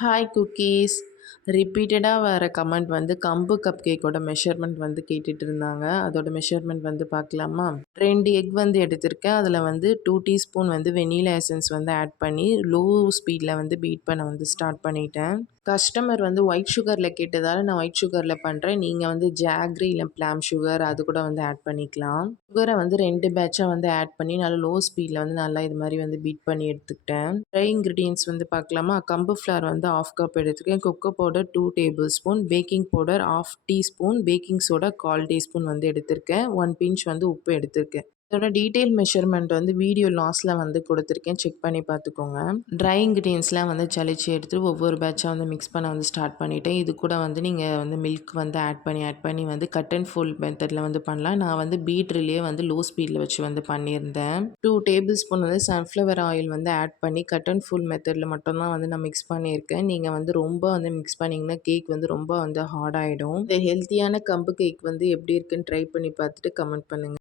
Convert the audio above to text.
Hi cookies. ரிப்பீட்டடாக வர comment வந்து கம்பு கப் கேக்கோட மெஷர்மெண்ட் வந்து கேட்டுட்டு இருந்தாங்க. அதோட மெஷர்மெண்ட் வந்து பார்க்கலாமா? 2 எக் வந்து எடுத்திருக்கேன். அதில் வந்து 2 டீஸ்பூன் வந்து வெனிலா எசன்ஸ் வந்து ஆட் பண்ணி லோ ஸ்பீடில் வந்து பீட் பண்ண வந்து ஸ்டார்ட் பண்ணிட்டேன். கஸ்டமர் வந்து ஒயிட் சுகரில் கேட்டதால் நான் ஒயிட் சுகரில் பண்ணுறேன். நீங்கள் வந்து ஜாக்ரி இல்லை பிளாம் சுகர் அது கூட வந்து ஆட் பண்ணிக்கலாம். சுகரை வந்து 2 பேட்சாக வந்து ஆட் பண்ணி நல்லா லோ ஸ்பீடில் வந்து நல்லா இது மாதிரி வந்து பீட் பண்ணி எடுத்துக்கிட்டேன். ட்ரை இன்க்ரீடியன்ஸ் வந்து பார்க்கலாமா? கம்பு ஃப்ளார் வந்து 1/2 கப் எடுத்துருக்கேன். Cocoa powder 2 table spoon, baking powder 1/2 teaspoon, baking soda 1/4 teaspoon வந்து எடுத்திருக்கேன். 1 பிஞ்ச் வந்து உப்பு எடுத்திருக்கேன். இதோட டீட்டெயில் மெஷர்மெண்ட் வந்து வீடியோ லாஸ்ட்டில் வந்து கொடுத்துருக்கேன். செக் பண்ணி பார்த்துக்கோங்க. ட்ரை இன்க்ரீடியன்ஸ்லாம் வந்து சலிச்சு எடுத்து ஒவ்வொரு பேட்சாக வந்து மிக்ஸ் பண்ண வந்து ஸ்டார்ட் பண்ணிவிட்டேன். இது கூட வந்து நீங்கள் வந்து மில்க் வந்து ஆட் பண்ணி வந்து கட் அண்ட் ஃபுல் மெத்தடில் வந்து பண்ணலாம். நான் வந்து பீட்ரிலேயே வந்து லோ ஸ்பீடில் வச்சு வந்து பண்ணியிருந்தேன். 2 டேபிள் ஸ்பூன் வந்து சன்ஃப்ளவர் ஆயில் வந்து ஆட் பண்ணி கட் அண்ட் ஃபுல் மெத்தடில் மட்டும்தான் வந்து நான் மிக்ஸ் பண்ணியிருக்கேன். நீங்கள் வந்து ரொம்ப வந்து மிக்ஸ் பண்ணிங்கன்னா கேக் வந்து ரொம்ப வந்து ஹார்ட் ஆகிடும். இந்த ஹெல்த்தியான கம்பு கேக் வந்து எப்படி இருக்குன்னு ட்ரை பண்ணி பார்த்துட்டு கமெண்ட் பண்ணுங்கள்.